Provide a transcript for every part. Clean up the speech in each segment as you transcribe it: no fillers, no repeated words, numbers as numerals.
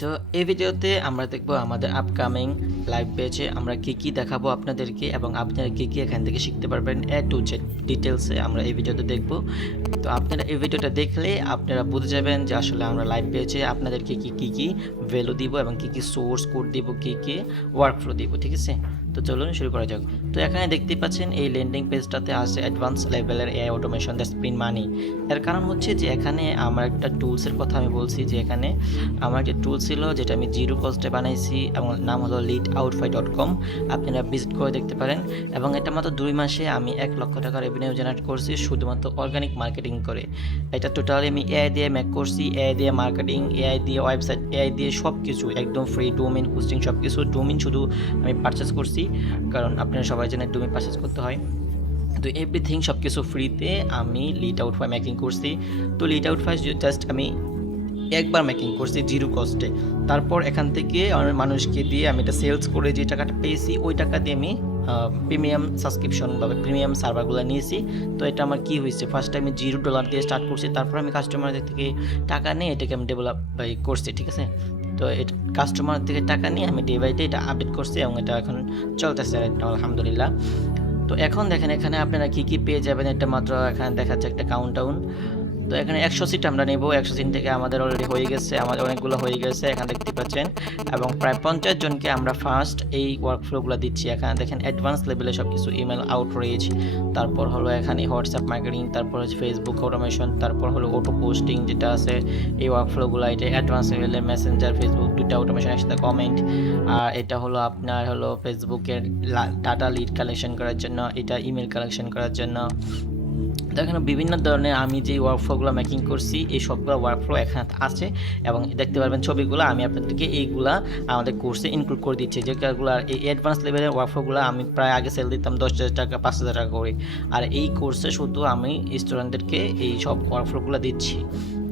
তো এই ভিডিওতে আমরা দেখব আমাদের আপকামিং লাইভ ব্যাচে আমরা কি দেখাবো আপনাদেরকে এবং আপনারা কি এখান থেকে শিখতে পারবেন এ টু জেড ডিটেলসে আমরা এই ভিডিওতে দেখব। তো আপনারা এই ভিডিওটা দেখলে আপনারা বুঝে যাবেন যে আসলে আমরা লাইভ ব্যাচে আপনাদেরকে কি ভ্যালু দিব এবং কি সোর্স কোড দিব, কি ওয়ার্কফ্লো দিব। ঠিক আছে, তো চলুন শুরু করা যাক। তো এখানে দেখতেই পাচ্ছেন এই ল্যান্ডিং পেজটাতে আছে অ্যাডভান্স লেভেলের এআই অটোমেশন দ্য স্প্রিন্ট মানি। এর কারণ হচ্ছে যে এখানে আমার একটা টুলসের কথা আমি বলছি, যে এখানে আমার একটা টুল ছিল যেটা আমি জিরো কস্টে বানাইছি এবং নাম হলো leadoutfy.com। আপনারা ভিজিট করে দেখতে পারেন। এবং এটা মাত্র 2 মাসে আমি 1 লক্ষ টাকা রেভিনিউ জেনারেট করছি শুধুমাত্র অর্গানিক মার্কেটিং করে। এটা টোটালি আমি এআই দিয়ে মেক করছি, এআই দিয়ে মার্কেটিং, এআই দিয়ে ওয়েবসাইট, এআই দিয়ে সব কিছু একদম ফ্রি। ডোমেইন হোস্টিং সব কিছু, ডোমেইন শুধু আমি পারচেস করছি, কারণ আপনারা সবাই জানেন ডোমেইন পারচেস করতে হয়। তো এভরিথিং সব কিছু ফ্রিতে আমি leadoutfy মেকিং করছি। তো leadoutfy জাস্ট আমি একবার মেকিং করছি জিরো কস্টে। তারপর এখান থেকে অনেক মানুষকে দিয়ে আমি এটা সেলস করে যে টাকাটা পেয়েছি ওই টাকা দিয়ে আমি প্রিমিয়াম সাবস্ক্রিপশন বা প্রিমিয়াম সার্ভারগুলো নিয়েছি। তো এটা আমার কি হয়েছে, ফার্স্টে আমি $0 দিয়ে স্টার্ট করছি, তারপর আমি কাস্টমারদের থেকে টাকা নিয়ে এটাকে আমি ডেভেলপ করছি। ঠিক আছে, তো কাস্টমার থেকে টাকা নিয়ে আমি ডে বাই ডে এটা আপডেট করছি এবং এটা এখন চলতেছে আলহামদুলিল্লাহ। তো এখন দেখেন এখানে আপনারা কি পেয়ে যাবেন, এটা মাত্র এখানে দেখাচ্ছে একটা কাউন্টডাউন। তো এখানে 100 সিট আমরা নেব, 100 সিট থেকে আমাদের অলরেডি হয়ে গেছে, আমাদের অনেকগুলো হয়ে গেছে এখানে দেখতে পাচ্ছেন। এবং প্রায় 50 জনকে আমরা ফার্স্ট এই ওয়ার্কফ্লোগুলো দিচ্ছি। এখানে দেখেন অ্যাডভান্স লেভেলে সব কিছু, ইমেল আউটরিচ, তারপর হলো এখানে হোয়াটসঅ্যাপ মার্কেটিং, তারপর হচ্ছে ফেসবুক অটোমেশন, তারপর হলো অটো পোস্টিং যেটা আছে এই ওয়ার্কফ্লোগুলো। এটা অ্যাডভান্স লেভেলে মেসেঞ্জার, ফেসবুক দুটা অটোমেশন একসাথে, কমেন্ট। আর এটা হলো আপনার হলো ফেসবুকের ডাটা লিড কালেকশন করার জন্য, এটা ইমেল কালেকশন করার জন্য। দেখেন বিভিন্ন ধরনের আমি যে ওয়ার্কফ্লোগুলো মেকিং করছি এই সবগুলো ওয়ার্কফ্লো এখানে আছে এবং দেখতে পারবেন ছবিগুলো আমি আপনাদেরকে এইগুলা আমাদের কোর্সে ইনক্লুড করে দিচ্ছি। যেগুলো এই অ্যাডভান্স লেভেলের ওয়ার্কফ্লোগুলো আমি প্রায় আগে সেল দিতাম 10,000 টাকা 5,000 টাকা করে, আর এই কোর্সে শুধু আমি স্টুডেন্টদেরকে এই সব ওয়ার্কফ্লোগুলো দিচ্ছি।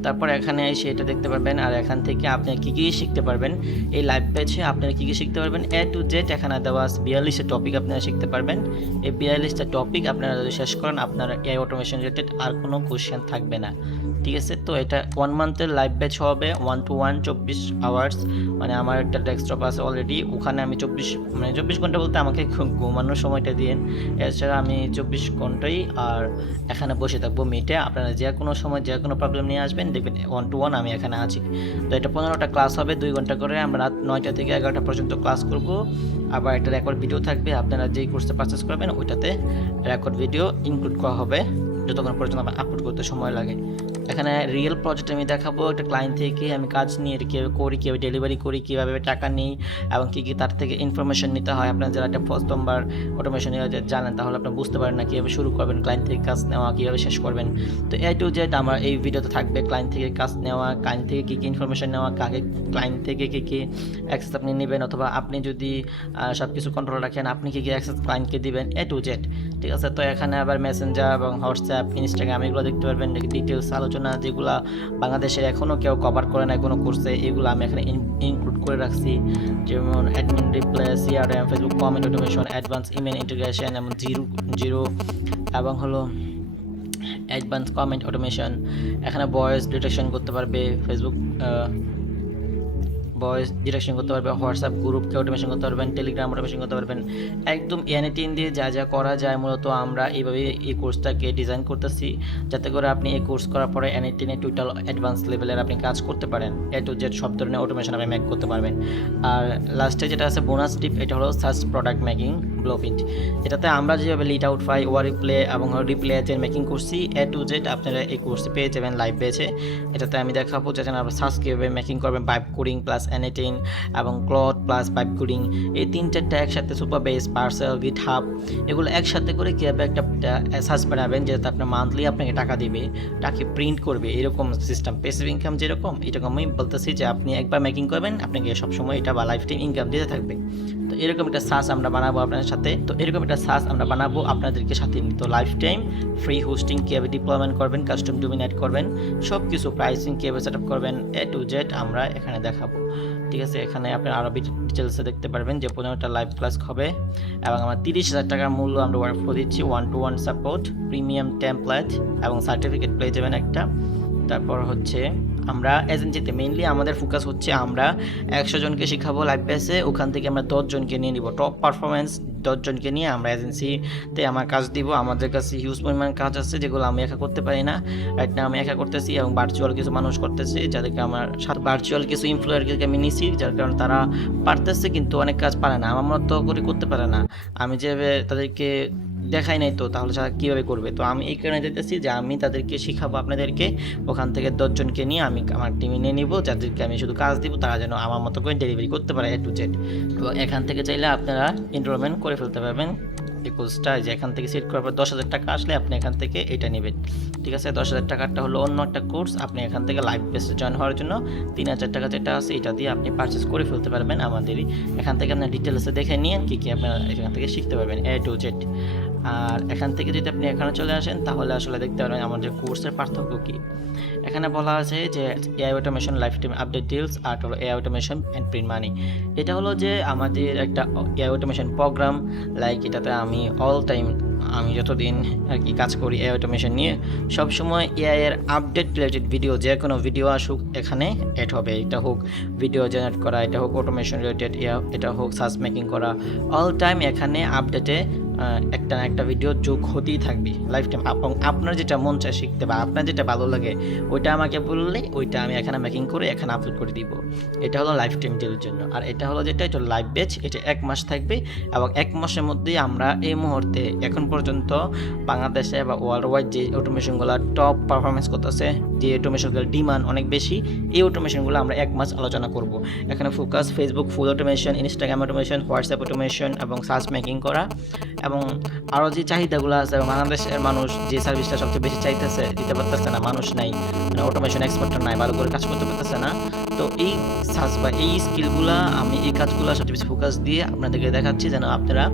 তারপর এখানে এসে এটা দেখতে পারবেন, আর এখান থেকে আপনি কি শিখতে পারবেন এই লাইভ ব্যাচে, আপনারা কি শিখতে পারবেন এ টু জেড এখানে দেওয়া আছে 42টা টপিক আপনারা শিখতে পারবেন। এই 42টা টপিক আপনারা যদি শেষ করেন আপনার এআই অটোমেশন রিলেটেড আর কোনো কোশ্চেন থাকবে না। ঠিক আছে, তো এটা 1 মান্থের লাইভ ব্যাচ হবে, 1 to 1 24 আওয়ার্স। মানে আমার একটা ডেস্কটপ আছে অলরেডি, ওখানে আমি 24 ঘন্টা বলতে আমাকে ঘুমানোর সময়টা দিন, এছাড়া আমি 24 ঘন্টাই আর এখানে বসে থাকবো মিটে। আপনারা যে কোনো সময় যে কোনো প্রবলেম নিয়ে আসবেন, দেখবেন 1 to 1 আমি এখানে আছি। তো এটা 15টা ক্লাস হবে, 2 ঘন্টা করে। আমরা রাত 9টা থেকে 11টা পর্যন্ত ক্লাস করব। আবার একটা রেকর্ড ভিডিও থাকবে, আপনারা যেই কোর্সটা পারচেস করবেন ওইটাতে রেকর্ড ভিডিও ইনক্লুড করা হবে যতক্ষণ পর্যন্ত আমার আপলোড করতে সময় লাগে। এখানে রিয়েল প্রজেক্ট আমি দেখাবো, একটা ক্লায়েন্ট থেকে আমি কাজ নিয়ে এটা কীভাবে করি, কীভাবে ডেলিভারি করি, কীভাবে টাকা নিই এবং কী তার থেকে ইনফরমেশন নিতে হয়। আপনারা যারা একটা প্রথমবার অটোমেশন জানেন তাহলে আপনি বুঝতে পারেন না কীভাবে শুরু করবেন, ক্লায়েন্ট থেকে কাজ নেওয়া কীভাবে শেষ করবেন। তো এ টু জেড আমার এই ভিডিওতে থাকবে, ক্লায়েন্ট থেকে কাজ নেওয়া, ক্লায়েন্ট থেকে কী ইনফরমেশন নেওয়া, কাকে ক্লায়েন্ট থেকে কী অ্যাক্সেস আপনি নেবেন, অথবা আপনি যদি সব কিছু কন্ট্রোল রাখেন আপনি কী অ্যাক্সেস ক্লায়েন্টকে দিবেন, এ টু জেড। ঠিক আছে, তো এখানে আবার মেসেঞ্জার এবং হোয়াটসঅ্যাপ, ইনস্টাগ্রাম এগুলো দেখতে পারবেন, ডিটেলস আলোচনা যেগুলো বাংলাদেশের এখনও কেউ কভার করে না কোনো কোর্সে, এগুলো আমি এখানে ইনক্লুড করে রাখছি। যেমন admin reply, CRM, Facebook comment automation, advance email integration এবং জিরো এবং হলো অ্যাডভান্স কমেন্ট অটোমেশন। এখানে ভয়েস ডিটেকশন করতে পারবে, ফেসবুক ভয়েস ডিটেকশন করতে পারবে, হোয়াটসঅ্যাপ গ্রুপকে অটোমেশন করতে পারবেন, টেলিগ্রাম অটোমেশন করতে পারবেন। একদম এনিথিং দিয়ে যা করা যায় মূলত আমরা এইভাবে এই কোর্সটাকে ডিজাইন করতেছি, যাতে করে আপনি এই কোর্স করার পরে এনিথিংয়ে টোটাল অ্যাডভান্স লেভেলের আপনি কাজ করতে পারেন, এ টু জেড সব ধরনের অটোমেশন আপনি মেক করতে পারবেন। আর লাস্টে যেটা আছে বোনাস টিপ, এটা হলো সার্চ প্রোডাক্ট মেকিং ব্লুপ্রিন্ট। এটাতে আমরা যেভাবে leadoutfy, ওয়ারিপ্লে এবং রিপ্লে যে মেকিং করছি এ টু জেড আপনারা এই কোর্সে পেয়ে যাবেন লাইভ ব্যাচে। এটাতে আমি দেখাবো যে আপনারা সার্চ কীভাবে মেকিং করবেন, ভাইব কোডিং প্লাস অ্যানিটিং এবং ক্লড প্লাস ভাইব কোডিং, এই তিনটা একসাথে সুপারবেস, পার্সেল, গিটহাব এগুলো একসাথে করে কীভাবে একটা সার্চ বানাবেন যেটাতে আপনার মান্থলি আপনাকে টাকা দিবে, টাকা প্রিন্ট করবে, এরকম সিস্টেম। প্যাসিভ ইনকাম যেরকম এরকমই বলতেছি যে আপনি একবার মেকিং করবেন আপনাকে সবসময় এটা বা লাইফ টাইম ইনকাম দিতে থাকবে। তো এরকম একটা সার্চ আমরা বানাবো আপনাদের সাথে, তো এরকম একটা সার্চ আমরা বানাবো আপনাদেরকে সাথে। তো লাইফ টাইম ফ্রি হোস্টিং কীভাবে ডিপ্লয়মেন্ট করবেন, কাস্টম ডোমেইন অ্যাড করবেন, সব কিছু প্রাইসিং কীভাবে সেট আপ করবেন, এ টু জেড আমরা এখানে দেখাবো। ঠিক আছে, এখানে আপনি আরও ডিটেলসে দেখতে পারবেন যে 15টা লাইভ ক্লাস হবে এবং আমার 30,000 টাকার মূল্য আমরা ওয়ার্কফ্লো দিচ্ছি, 1 to 1 সাপোর্ট, প্রিমিয়াম টেমপ্লেট এবং সার্টিফিকেট পেয়ে যাবেন একটা। তারপর হচ্ছে আমরা এজেন্সিতে মেইনলি আমাদের ফোকাস হচ্ছে আমরা 100 জনকে শিখাবো লাইভ বেসে, ওখান থেকে আমরা 10 জনকে নিয়ে নিব টপ পারফরমেন্স 10 জনকে নিয়ে আমরা এজেন্সিতে আমার কাজ দিব। আমাদের কাছে হিউজ পরিমাণ কাজ আছে যেগুলো আমি একা করতে পারি না, রাইট না আমি একা করতেছি এবং ভার্চুয়াল কিছু মানুষ করতেছে যাদেরকে আমার সাথে ভার্চুয়াল কিছু ইনফ্লুয়েন্সারকে আমি নিছি, যার কারণে তারা পারতেছে কিন্তু অনেক কাজ পারে না, আমার মতো করে করতে পারে না। আমি যেভাবে তাদেরকে দেখাই নাই তো তাহলে তারা কীভাবে করবে? তো আমি এই কারণে যেতেছি যে আমি তাদেরকে শিখাবো আপনাদেরকে, ওখান থেকে 10 জনকে নিয়ে আমি আমার টিমে নিয়ে নিব, যাদেরকে আমি শুধু কাজ দিব, তারা যেন আমার মতো করে ডেলিভারি করতে পারে A to Z। এবং এখান থেকে চাইলে আপনারা এনরোলমেন্ট করে ফেলতে পারবেন এই কোর্সটা, যে এখান থেকে সেট করার পর 10,000 টাকা আসলে আপনি এখান থেকে এটা নেবেন, ঠিক আছে? 10,000 টাকাটা হলো অন্য একটা কোর্স, আপনি এখান থেকে লাইভ বেসে জয়েন হওয়ার জন্য 3,000 টাকা যেটা আছে এটা দিয়ে আপনি পারচেস করে ফেলতে পারবেন আমাদেরই। এখান থেকে আপনার ডিটেলসে দেখে নিন কী কী আপনারা এখান থেকে শিখতে পারবেন A to Z। আর এখান থেকে যদি আপনি এখানে চলে আসেন তাহলে আসলে দেখতে পারবেন আমাদের কোর্সের পার্থক্য কী। এখানে বলা আছে যে AI automation life time update deals আর হলো AI automation and print money. এটা হলো যে আমাদের একটা এআই অটোমেশন প্রোগ্রাম, লাইক এটাতে আমি অল টাইম আমি যতদিন আর কি কাজ করি এআই অটোমেশন নিয়ে, সবসময় এআই এর আপডেট রিলেটেড ভিডিও, যে কোনো ভিডিও আসুক এখানে অ্যাড হবে। এটা হোক ভিডিও জেনারেট করা, এটা হোক অটোমেশন রিলেটেড, এটা হোক সার্চ মেকিং করা, অল টাইম এখানে আপডেটে একটা না একটা ভিডিও যোগ হতেই থাকবে লাইফ টাইম। এবং আপনার যেটা মন চায় শিখতে বা আপনার যেটা ভালো লাগে ওইটা আমাকে বললে ওইটা আমি এখানে মেকিং করে এখানে আপলোড করে দিব। এটা হলো লাইফ টাইম ডিলের জন্য। আর এটা হলো যেটা এটা লাইভ ব্যাচ, এটা 1 মাস থাকবে এবং 1 মাসের মধ্যেই আমরা এই মুহূর্তে এখন পর্যন্ত বাংলাদেশে বা ওয়ার্ল্ড ওয়াইড যে অটোমেশনগুলো টপ পারফরমেন্স করতেছে, যে অটোমেশনগুলোর ডিমান্ড অনেক বেশি, এই অটোমেশনগুলো আমরা 1 মাস আলোচনা করব। এখানে focus Facebook full automation, Instagram automation, WhatsApp automation এবং সার্চ মেকিং করা, এবং আরও যে চাহিদাগুলো আছে এবং বাংলাদেশের মানুষ যে সার্ভিসটা সবচেয়ে বেশি চাইতেছে দিতে পারতেছে না, মানুষ নাই, মানে অটোমেশন এক্সপার্ট নাই, ভালো করে কাজ করতে পারতেছে না। তো এই সার্চ বা এই স্কিলগুলো আমি এই কাজগুলো সবচেয়ে বেশি ফোকাস দিয়ে আপনাদেরকে দেখাচ্ছি যেন আপনারা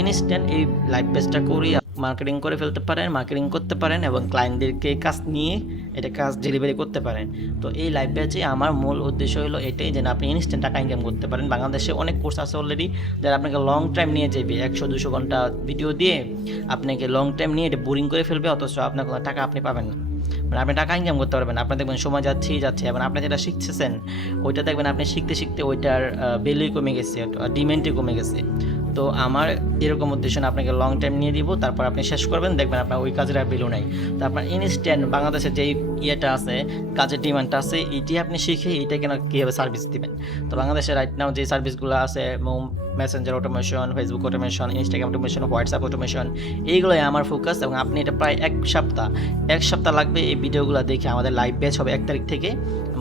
ইনস্ট্যান্ট এই লাইভ পেজটা করে মার্কেটিং করে ফেলতে পারেন, মার্কেটিং করতে পারেন এবং ক্লায়েন্টদেরকে কাজ নিয়ে এটা কাজ ডেলিভারি করতে পারেন। তো এই লাইভ ব্যাচে আমার মূল উদ্দেশ্য হলো এটাই যেন আপনি ইনস্ট্যান্ট টাকা ইনকাম করতে পারেন। বাংলাদেশে অনেক কোর্স আছে অলরেডি যারা আপনাকে লং টাইম নিয়ে যাবে, 100-200 ঘন্টা ভিডিও দিয়ে আপনাকে লং টাইম নিয়ে এটা বোরিং করে ফেলবে, অথচ আপনার কোনো টাকা আপনি পাবেন না, মানে আপনি টাকা ইনকাম করতে পারবেন। আপনি দেখবেন সময় যাচ্ছেই যাচ্ছে এবং আপনি যেটা শিখতেছেন ওইটা দেখবেন আপনি শিখতে শিখতে ওইটার ভ্যালুই কমে গেছে, ডিমান্ডই কমে গেছে। তো আমার এরকম উদ্দেশ্য না আপনাকে লং টাইম নিয়ে দিব, তারপর আপনি শেষ করবেন দেখবেন আপনার ওই কাজের আর ভ্যালু নাই। তো আপনার ইনস্ট্যান্ট বাংলাদেশের যেই ইয়েটা আছে, কাজের ডিমান্ডটা আছে, এটি আপনি শিখে এইটা কেন কীভাবে সার্ভিস দিবেন। তো বাংলাদেশে রাইট নাও যে সার্ভিসগুলো আছে, Messenger automation, Facebook automation, Instagram automation, WhatsApp automation, এইগুলোই আমার ফোকাস। এবং আপনি এটা প্রায় এক সপ্তাহ লাগবে এই ভিডিওগুলো দেখে। আমাদের লাইভ ব্যাচ হবে 1 তারিখ থেকে,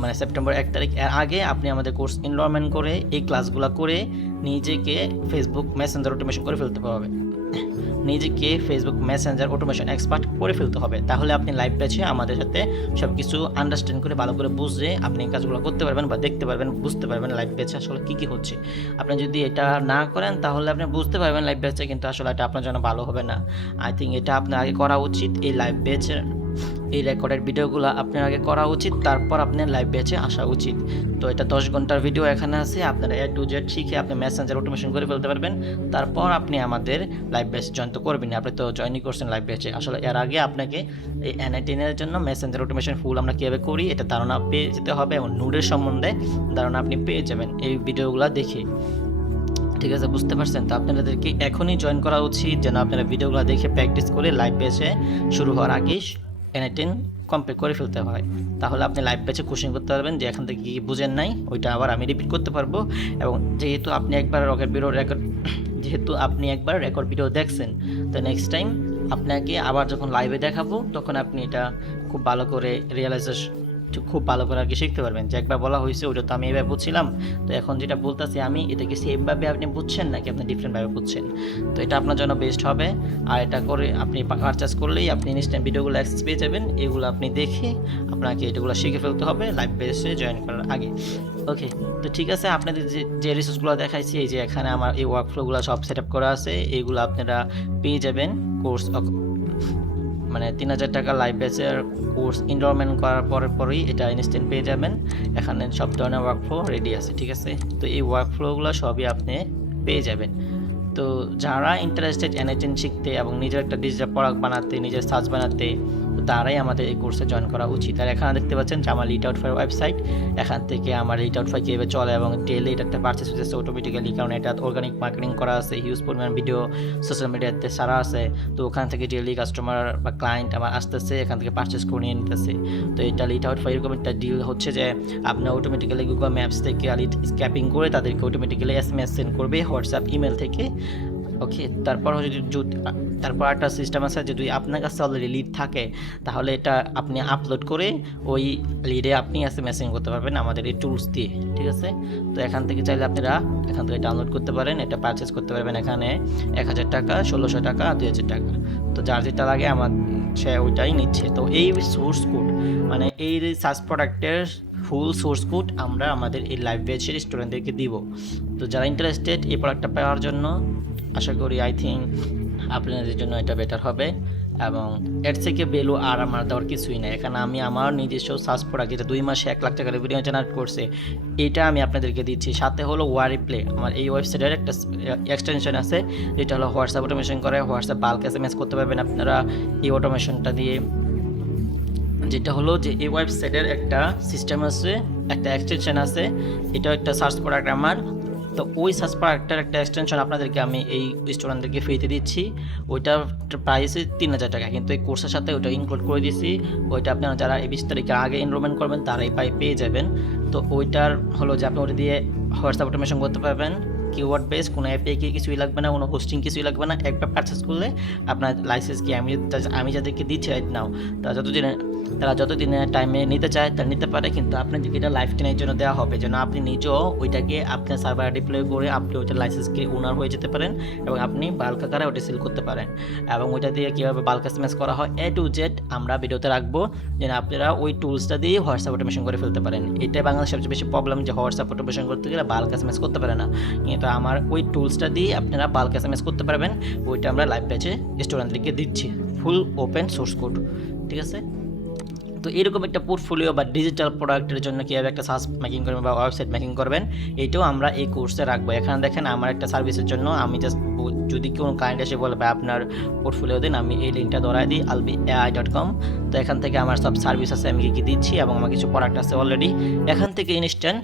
মানে সেপ্টেম্বর 1 তারিখ। এর আগে আপনি আমাদের কোর্স এনরোলমেন্ট করে এই ক্লাসগুলো করে নিজেকে ফেসবুক মেসেঞ্জার অটোমেশন করে ফেলতে হবে, নিজেকে ফেসবুক মেসেঞ্জার অটোমেশন এক্সপার্ট করে ফেলতে হবে। তাহলে আপনি লাইভ ব্যাচে আমাদের সাথে সব কিছু আন্ডারস্ট্যান্ড করে ভালো করে বুঝে আপনি কাজগুলো করতে পারবেন বা দেখতে পারবেন, বুঝতে পারবেন লাইভ ব্যাচে আসলে কী কী হচ্ছে। আপনি যদি এটা না করেন তাহলে আপনি বুঝতে পারবেন লাইভ ব্যাচে, কিন্তু আসলে এটা আপনার জন্য ভালো হবে না। আই থিঙ্ক এটা আপনার আগে করা উচিত, এই লাইভ ব্যাচের এই রেকর্ডেড ভিডিওগুলো আপনার আগে করা উচিত, তারপর আপনার লাইভ ব্যাচে আসা উচিত। তো এটা 10 ঘন্টার ভিডিও এখানে আছে, আপনারা A to Z শিখে আপনি মেসেঞ্জার অটোমেশন করে ফেলতে পারবেন। তারপর আপনি আমাদের লাইভ ব্যাচ জয়েন তো করবেন, আপনি তো জয়েনই করছেন লাইভ ব্যাচে। আসলে এর আগে আপনাকে এই N18 এর জন্য মেসেঞ্জার অটোমেশন ফুল আমরা কীভাবে করি এটা ধারণা পেয়ে যেতে হবে এবং নোডের সম্বন্ধে ধারণা আপনি পেয়ে যাবেন এই ভিডিওগুলো দেখে, ঠিক আছে? বুঝতে পারছেন? তো আপনাদেরকে এখনই জয়েন করা উচিত যেন আপনারা ভিডিওগুলো দেখে প্র্যাকটিস করে লাইভ ব্যাচে শুরু হওয়ার আগে N18 কমপ্লিট করে ফেলতে হয়। তাহলে আপনি লাইভ ব্যাচে কোশ্চেন করতে পারবেন যে এখান থেকে কী বুঝেন নাই ওইটা আবার আমি রিপিট করতে পারবো। এবং যেহেতু আপনি একবার রেকর্ড ভিডিও দেখছেন, তো নেক্সট টাইম আপনাকে আবার যখন লাইভে দেখাবো তখন আপনি এটা খুব ভালো করে খুব ভালো করে আর কি শিখতে পারবেন যে একবার বলা হয়েছে ওটা তো আমি এভাবে বুঝছিলাম, তো এখন যেটা বলতেছি আমি এটা কি সেমভাবে আপনি বুঝছেন নাকি আপনি ডিফারেন্টভাবে বুঝছেন। তো এটা আপনার জন্য বেস্ট হবে। আর এটা করে আপনি পারচেস করলেই আপনি ইনস্ট্যান্ট ভিডিওগুলো অ্যাক্সেস পেয়ে যাবেন। এগুলো আপনি দেখে আপনাকে এগুলো শিখে ফেলতে হবে লাইভ বেসে জয়েন করার আগে। ওকে, তো ঠিক আছে, আপনাদের যে রিসোর্সগুলো দেখাইছি, এই যে এখানে আমার এই ওয়ার্কফ্লোগুলো সব সেট আপ করা আছে, এইগুলো আপনারা পেয়ে যাবেন কোর্স, মানে 3,000 টাকা লাইভ ব্যাচের কোর্স এনরোলমেন্ট করার পরেই এটা ইনস্ট্যান্ট পেয়ে যাবেন। এখানে সব ধরনের ওয়ার্কফ্লো রেডি আছে, ঠিক আছে? তো এই ওয়ার্কফ্লোগুলো সবই আপনি পেয়ে যাবেন। তো যারা ইন্টারেস্টেড N18 শিখতে এবং নিজের একটা ডিজিটাল প্রোডাক্ট বানাতে, নিজের সার্চ বানাতে, তো তারাই আমাদের এই কোর্সে জয়েন করা উচিত। আর এখানে দেখতে পাচ্ছেন যে আমার লিড আউট ফাই ওয়েবসাইট, এখান থেকে আমার লিড আউট ফাই কীভাবে চলে এবং ডেইলি এটা একটা পারচেস হচ্ছে অটোমেটিক্যালি, কারণ এটা অর্গানিক মার্কেটিং করা আছে, হিউজ পরিমাণ ভিডিও সোশ্যাল মিডিয়াতে সারা আছে। তো ওখান থেকে ডেইলি কাস্টমার বা ক্লায়েন্ট আমার আসতেছে, এখান থেকে পারচেস করে নিয়ে নিতেছে। তো এটা লিড আউট ফাই এরকম একটা ডিল হচ্ছে যে আপনার অটোমেটিক্যালি গুগল ম্যাপস থেকে লিড স্ক্যাপিং করে তাদেরকে অটোমেটিক্যালি SMS সেন্ড করবে হোয়াটসঅ্যাপ ইমেল থেকে। ওকে, তারপর তারপর একটা সিস্টেম আছে যে যদি আপনার কাছে অলরেডি লিড থাকে তাহলে এটা আপনি আপলোড করে ওই লিডে আপনি SMS করতে পারবেন আমাদের এই টুলস দিয়ে, ঠিক আছে। তো এখান থেকে চাইলে আপনারা এখান থেকে ডাউনলোড করতে পারেন, এটা পারচেস করতে পারবেন। এখানে 1000 টাকা, 1600 টাকা, 2000 টাকা, তো যার যেটা লাগে আমার সে ওইটাই নিচ্ছে। তো এই সোর্স কোড মানে এই সার্চ প্রোডাক্টের ফুল সোর্স কোড আমরা আমাদের এই লাইভ ব্যাচের স্টুডেন্টদেরকে দিব। তো যারা ইন্টারেস্টেড এই প্রোডাক্টটা পাওয়ার জন্য, আশা করি আই থিঙ্ক আপনাদের জন্য এটা বেটার হবে এবং এর থেকে ভ্যালু আর আমার দেওয়ার কিছুই নেই। এখানে আমি আমার নিজস্ব সার্চ প্রোডাক্ট যেটা 2 মাসে 1 লাখ টাকা রেভিনিউ জেনারেট করছে এটা আমি আপনাদেরকে দিচ্ছি। সাথে হলো ওয়ারিপ্লে, আমার এই ওয়েবসাইটের একটা এক্সটেনশন আছে যেটা হলো হোয়াটসঅ্যাপ অটোমেশন করে, হোয়াটসঅ্যাপ বাল্ক SMS করতে পারবেন আপনারা এই অটোমেশনটা দিয়ে। যেটা হলো যে এই ওয়েবসাইটের একটা সিস্টেম আছে, একটা এক্সটেনশন আছে, এটা একটা সার্চ প্রোডাক্ট আমার। তো ওই সার্চ প্রোডাক্টের একটা এক্সটেনশন আপনাদেরকে আমি এই স্টুডেন্টদেরকে ফ্রিতে দিচ্ছি। ওইটার প্রাইস 3000 টাকা, কিন্তু এই কোর্সের সাথে ওইটা ইনক্লুড করে দিয়েছি। ওইটা আপনারা যারা এই 20 তারিখের আগে এনরোলমেন্ট করবেন তারাই পেয়ে যাবেন। তো ওইটার হলো যে আপনি ওটা দিয়ে হোয়াটসঅ্যাপ অটোমেশন করতে পারবেন, কিওয়ার্ড বেস, কোনো API কিছুই লাগবে না, কোনো হোস্টিং কিছুই লাগবে না। একবার পারচেস করলে আপনার লাইসেন্স কি আমি যাদেরকে দিচ্ছি রাইট নাও তারা যতদিনে টাইমে নিতে চায় তারা নিতে পারে, কিন্তু আপনাদেরকে এটা লাইফ টাইমের জন্য দেওয়া হবে যেন আপনি নিজেও ওইটাকে আপনার সার্ভারে ডিপ্লয় করে আপনি ওইটা লাইসেন্সকে ওনার হয়ে যেতে পারেন এবং আপনি বাল্ক আকারে ওটা সেল করতে পারেন। এবং ওইটা দিয়ে কীভাবে বাল্ক SMS করা হয় A to Z আমরা ভিডিওতে রাখবো, যেন আপনারা ওই টুলসটা দিয়ে হোয়াটসঅ্যাপ অটোমেশন করে ফেলতে পারেন। এটাই বাংলাদেশের সবচেয়ে বেশি প্রবলেম যে হোয়াটসঅ্যাপ অটোমেশন করতে গেলে বাল্ক SMS করতে পারে না, কিন্তু আমার ওই টুলসটা দিয়ে আপনারা বাল্ক SMS করতে পারবেন। ওইটা আমরা লাইভ ব্যাচে স্টুডেন্টদেরকে দিচ্ছি, ফুল ওপেন সোর্স কোড, ঠিক আছে। তো এরকম একটা পোর্টফোলিও বা ডিজিটাল প্রোডাক্টের জন্য কীভাবে একটা সার্চ মেকিং করবেন বা ওয়েবসাইট মেকিং করবেন এটাও আমরা এই কোর্সে রাখবো। এখানে দেখেন আমার একটা সার্ভিসের জন্য আমি জাস্ট যদি কোনো ক্লায়েন্ট এসে বলে বা আপনার পোর্টফোলিও দিন, আমি এই লিঙ্কটা ধরাই দিই albiai.com। তো এখান থেকে আমার সব সার্ভিস আছে আমি কী দিচ্ছি এবং আমার কিছু প্রোডাক্ট আছে অলরেডি। এখান থেকে ইনস্ট্যান্ট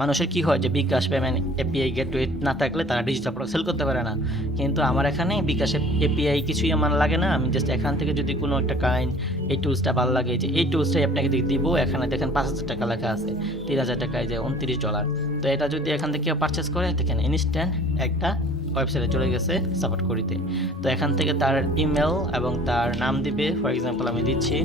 মানুষের কী হয় যে বিকাশ পেমেন্ট API গেটওয়ে না থাকলে তারা ডিজিটাল প্রোডাক্ট সেল করতে পারে না, কিন্তু আমার এখানে বিকাশের API কিছুই আমার লাগে না। আমি জাস্ট এখান থেকে যদি কোনো একটা ক্লায়েন্ট এই টুলসটা ভালো লাগে যে এই টুলসটাই আপনাকে দিব, এখানে দেখেন 5000 টাকা লেখা আছে, 3000 টাকায় যে $29। তো এটা যদি এখান থেকে কেউ পারচেস করে দেখেন ইনস্ট্যান্ট একটা ওয়েবসাইটে চলে গেছে সাপোর্ট করিতে। তো এখান থেকে তার ইমেল এবং তার নাম দিবে, ফর এক্সাম্পল আমি দিচ্ছি,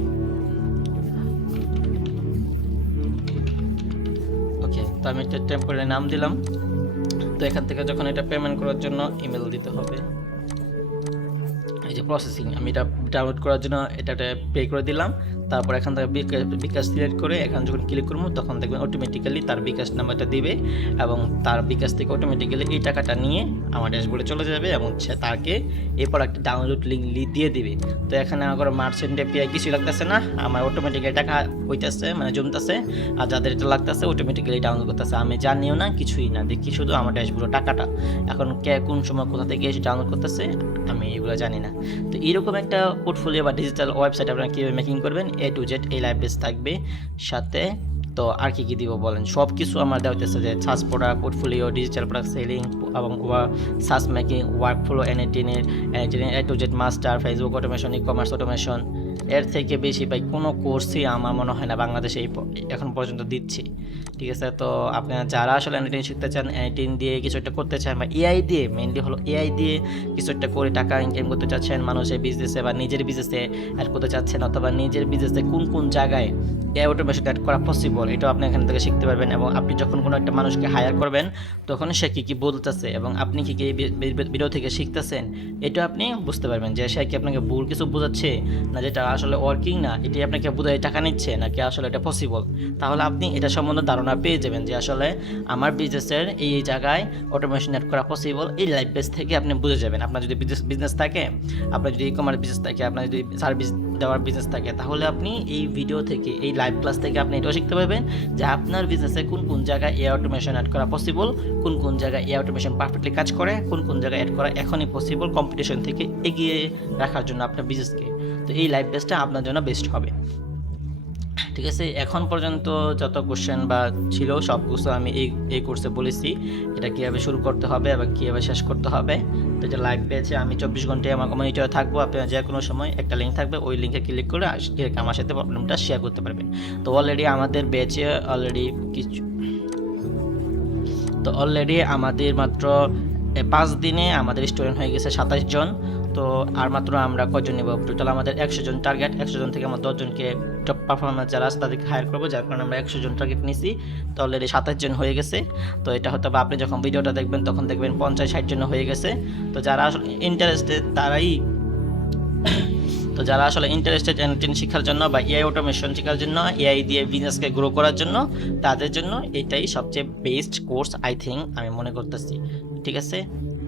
ওকে। তো আমি একটা টেম্পোরারি নাম দিলাম। তো এখান থেকে যখন এটা পেমেন্ট করার জন্য ইমেল দিতে হবে, এই যে প্রসেসিং, আমি এটা ডাউনলোড করার জন্য এটাতে পে করে দিলাম। তারপর এখান থেকে বিকাশ সিলেক্ট করে এখানে যখন ক্লিক করবো তখন দেখবেন অটোমেটিক্যালি তার বিকাশ নাম্বারটা দিবে এবং তার বিকাশ থেকে অটোমেটিক্যালি এই টাকাটা নিয়ে আমার ড্যাশবোর্ডে চলে যাবে এবং সে তাকে এই প্রোডাক্ট ডাউনলোড লিঙ্ক দিয়ে দিবে। তো এখানে আমার মার্চেন্ট API কিছু লাগতেছে না, আমার অটোমেটিক্যালি টাকা হইতেছে মানে জমতেছে, আর যাদের এটা লাগতেছে অটোমেটিক্যালি ডাউনলোড করতেছে। আমি জানিও না, কিছুই না, দেখি শুধু আমার ড্যাশবোর্ডে টাকাটা। এখন কে কোন সময় কোথা থেকে এসে ডাউনলোড করতেছে আমি এগুলো জানি না। তো এরকম একটা পোর্টফোলিও বা ডিজিটাল ওয়েবসাইট আপনারা কীভাবে মেকিং করবেন A to Z এই লাইভ বেস থাকবে সাথে। তো আর কি দিব বলেন, সব কিছু আমার দেওয়া হচ্ছে যে search product, portfolio, digital product selling এবং সার্চ মেকিং, ওয়ার্কফ্লো, এডিটিংয়ের A to Z master, Facebook automation, e-commerce automation. এর থেকে বেশি ভাই কোনো কোর্সই আমার মনে হয় না বাংলাদেশে এখন পর্যন্ত দিচ্ছি, ঠিক আছে। তো আপনারা যারা আসলে এডিটিং শিখতে চান, এডিটিং দিয়ে কিছু একটা করতে চান বা AI দিয়ে, মেইনলি হলো AI দিয়ে কিছু একটা করে টাকা ইনকাম করতে চাচ্ছেন মানুষের বিজনেসে বা নিজের বিজনেসে অ্যাড করতে চাচ্ছেন, অথবা নিজের বিজনেসে কোন জায়গায় AI অটোমেশন অ্যাড করা পসিবল এটাও আপনি এখান থেকে শিখতে পারবেন। এবং আপনি যখন কোনো একটা মানুষকে হায়ার করবেন তখন সে কী বলতেছে এবং আপনি কী ভিডিও থেকে শিখতেছেন এটা আপনি বুঝতে পারবেন যে সে কি আপনাকে ভুল কিছু বোঝাচ্ছে না যেটা আসলে ওয়ার্কিং না এটি আপনাকে বোঝায় টাকা নিচ্ছে নাকি আসলে এটা পসিবল। তাহলে আপনি এটা সম্বন্ধে ধারণা পেয়ে যাবেন যে আসলে আমার বিজনেসের এই জায়গায় অটোমেশন অ্যাড করা পসিবল। এই লাইভ বেস থেকে আপনি বুঝে যাবেন। আপনার যদি বিজনেস থাকে, আপনার যদি ই-কমার্স বিজনেস থাকে, আপনার যদি সার্ভিস দেওয়ার বিজনেস থাকে, তাহলে আপনি এই ভিডিও থেকে, এই লাইভ ক্লাস থেকে আপনি এটাও শিখতে পারবেন যে আপনার বিজনেসে কোন কোন জায়গায় এআই অটোমেশন অ্যাড করা পসিবল, কোন কোন জায়গায় এআই অটোমেশন পারফেক্টলি কাজ করে, কোন কোন জায়গায় অ্যাড করা এখনই পসিবল কম্পিটিশন থেকে এগিয়ে রাখার জন্য আপনার বিজনেসকে। তো এই লাইভ বেসটা আপনার জন্য বেস্ট হবে। ঠিক আছে, এখন পর্যন্ত যত কোশ্চেন বা ছিল সব কিছু আমি এই কোর্সে বলেছি, এটা কীভাবে শুরু করতে হবে এবং কীভাবে শেষ করতে হবে। তো এটা লাইভ পেয়েছে, আমি 24 ঘন্টায় আমার কমিউনিটিতে থাকবো, আপনারা যে কোনো সময় একটা লিঙ্ক থাকবে, ওই লিঙ্কে ক্লিক করে আমার সাথে প্রবলেমটা শেয়ার করতে পারবেন। তো অলরেডি আমাদের ব্যাচে আমাদের মাত্র 5 দিনে আমাদের স্টুডেন্ট হয়ে গেছে 27 জন। তো আর মাত্র আমরা কয়জন নেব, টোটাল আমাদের 100 জন টার্গেট। 100 জন থেকে আমরা 10 জনকে টপ পারফরমেন্স যারা আছে তাদেরকে হায়ার করবো, যার কারণে আমরা 100 জন টার্গেট নিছি। তো অলরেডি 27 জন হয়ে গেছে। তো এটা হয়তো বা আপনি যখন ভিডিওটা দেখবেন তখন দেখবেন 50-60 জন হয়ে গেছে। তো যারা আসলে ইন্টারেস্টেড যারা আসলে ইন্টারেস্টেড এনটেন শেখার জন্য বা এআই অটোমেশন শেখার জন্য, এআই দিয়ে বিজনেসকে গ্রো করার জন্য, তাদের জন্য এটাই সবচেয়ে বেস্ট কোর্স আই থিঙ্ক, আমি মনে করতেছি। ঠিক আছে,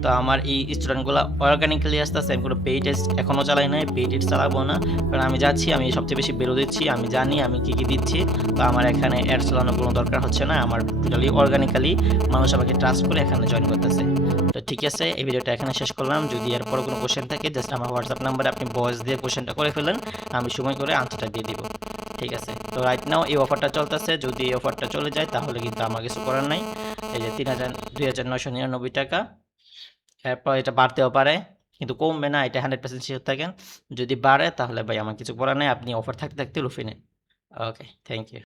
তো আমার এই স্টুডেন্টগুলো অর্গানিক্যালি আসতেছে, আমি কোনো পেইড টেস্ট এখনও চালাই নাই, পেইড টেস্ট চালাবো না, কারণ আমি যাচ্ছি, আমি সবচেয়ে বেশি বেরো দিচ্ছি, আমি জানি আমি কী কী দিচ্ছি। তো আমার এখানে অ্যাড চালানোর কোনো দরকার হচ্ছে না, আমার টোটালি অর্গানিক্যালি মানুষ আমাকে ট্রাস্ট করে এখানে জয়েন করতেছে। তো ঠিক আছে, এই ভিডিওটা এখানে শেষ করলাম। যদি এরপর কোনো কোশ্চেন থাকে জাস্ট আমার হোয়াটসঅ্যাপ নাম্বারে আপনি ভয়েস দিয়ে কোশ্চেনটা করে ফেলেন, আমি সময় করে আনসারটা দিয়ে দিব। ঠিক আছে, তো রাইট নাও এই অফারটা চলতেছে, যদি এই অফারটা চলে যায় তাহলে কিন্তু আমার কিছু করার নাই। এই যে 2,999 টাকা, এরপর এটা বাড়তেও পারে কিন্তু কমবে না, এটা 100% শিওর থাকেন। যদি বাড়ে তাহলে ভাই আমার কিছু করার নাই, আপনি অফার থাকতে থাকতে লুফে নেন। ওকে, থ্যাংক ইউ।